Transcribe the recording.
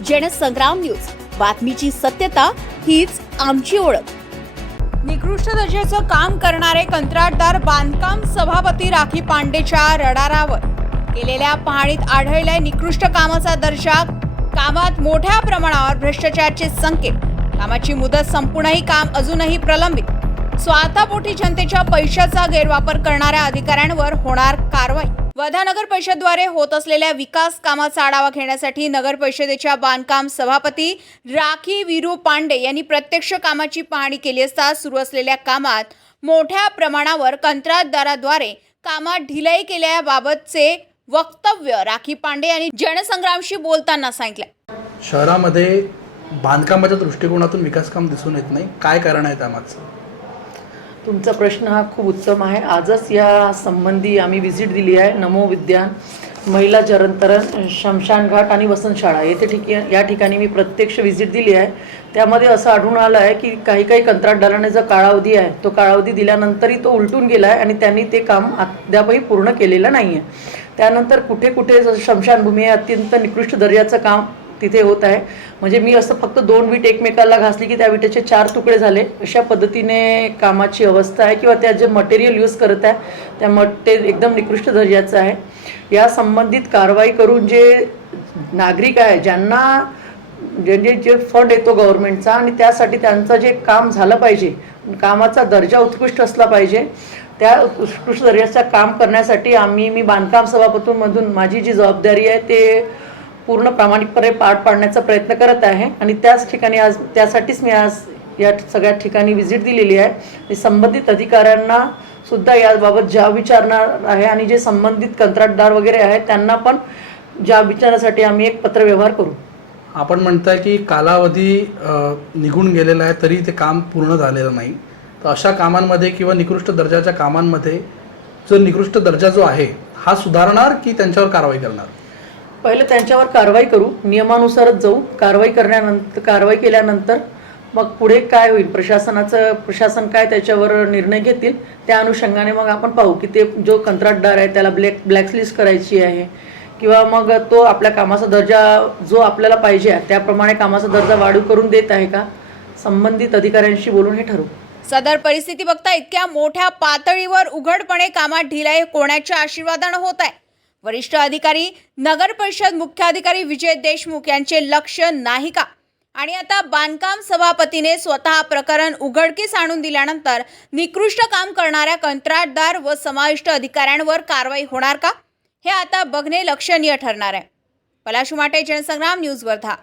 Jansangram news, बातमीची सत्यता हीच आमची ओळख। निकृष्ट दर्जाचं काम करणारे कंत्राटदार बांधकाम सभापती राखी पांडेच्या रडारावर केलेल्या पाहणीत आढळलाय निकृष्ट कामाचा दर्जा, कामात मोठ्या प्रमाणावर भ्रष्टाचाराचे संकेत, कामाची मुदत संपूनही काम अजूनही प्रलंबित, स्वार्थापोटी जनतेच्या पैशाचा गैरवापर करणाऱ्या अधिकाऱ्यांवर होणार कारवाई। वर्धा नगर परिषदेद्वारे होत असलेल्या विकास कामाचा आढावा घेण्यासाठी नगर परिषदेच्या बांधकाम सभापती राखी वीरू पांडे यांनी प्रत्यक्ष कामाची पाहणी केली असता सुरू असलेल्या कामात मोठ्या प्रमाणावर कंत्राटदाराद्वारे कामात ढिलाई केल्याबाबतचे वक्तव्य राखी पांडे यांनी जनसंग्रामशी बोलताना सांगितले। शहरामध्ये बांधकामाच्या दृष्टिकोनातून विकास काम दिसून येत नाही, काय कारण आहे त्यामागचं? तुमचा प्रश्न हा खूप उत्तम आहे। आजच या संबंधी आम्ही व्हिजिट दिली आहे। नमो विद्यान, महिला जरंतरण, शमशान घाट आणि वसंतशाळा येथे या ठिकाणी मी प्रत्यक्ष व्हिजिट दिली आहे। त्यामध्ये असं आढळून आलं आहे की काही कंत्राटदाराने जो कालावधी आहे तो कालावधी दिल्यानंतरही तो उलटून गेला आहे आणि त्यांनी ते काम अद्यापही पूर्ण केलेलं नाही आहे। त्यानंतर कुठे शमशानभूमी आहे, अत्यंत निकृष्ट दर्जाचं काम तिथे होत आहे। म्हणजे मी असं फक्त 2 वीट एकमेकाला घासली की त्या विटेचे 4 तुकडे झाले, अशा पद्धतीने कामाची अवस्था आहे किंवा त्या जे मटेरियल यूज करत आहे त्या मटेरियल एकदम निकृष्ट दर्जाचं आहे। या संबंधित कारवाई करून जे नागरिक आहे ज्यांना जे फंड येतो गव्हर्नमेंटचा आणि त्यासाठी त्यांचं जे काम झालं पाहिजे, कामाचा दर्जा उत्कृष्ट असला पाहिजे, त्या उत्कृष्ट दर्जाचं काम करण्यासाठी मी बांधकाम सभापतीमधून माझी जी जबाबदारी आहे ते पूर्ण प्रामाणिकपणे पार पाडण्याचा प्रयत्न करत आहे आणि त्याच ठिकाणी त्यासाठीच मी आज या सगळ्या ठिकाणी व्हिजिट दिलेली आहे। आणि संबंधित अधिकाऱ्यांना सुद्धा याबाबत जाब विचारणार आहे आणि जे संबंधित कंत्राटदार वगैरे आहेत त्यांना पण जाब विचारण्यासाठी आम्ही एक पत्रव्यवहार करू। आपण म्हणताय की कालावधी निघून गेलेला आहे तरी ते काम पूर्ण झालेलं नाही, तर अशा कामांमध्ये किंवा निकृष्ट दर्जाच्या कामांमध्ये जो निकृष्ट दर्जा जो आहे हा सुधारणार की त्यांच्यावर कारवाई करणार? पहिले त्यांच्यावर कारवाई करू, नियमानुसारच जाऊ। कारवाई केल्यानंतर मग पुढे काय होईल, प्रशासन काय त्याच्यावर निर्णय घेतील त्या अनुषंगाने मग आपण पाहू की ते जो कंत्राटदार आहे त्याला ब्लॅकलिस्ट करायची आहे किंवा मग तो आपल्या कामाचा दर्जा जो आपल्याला पाहिजे आहे त्याप्रमाणे कामाचा दर्जा वाढीव करून देत आहे का, संबंधित अधिकाऱ्यांशी बोलून हे ठरवू। सदर परिस्थिती बघता इतक्या मोठ्या पातळीवर उघडपणे कामात ढिलाई कोणाच्या आशीर्वादाने होत आहे? वरिष्ठ अधिकारी, नगर परिषद मुख्याधिकारी विजय देशमुख यांचे लक्ष नाही का? आणि आता बांधकाम सभापतीने स्वतः प्रकरण उघडकीस आणून दिल्यानंतर निकृष्ट काम करणाऱ्या कंत्राटदार व समाविष्ट अधिकाऱ्यांवर कारवाई होणार का? हे आता बघणे लक्षणीय ठरणार आहे। पलाश माटे, जनसंग्राम न्यूज, वर्धा।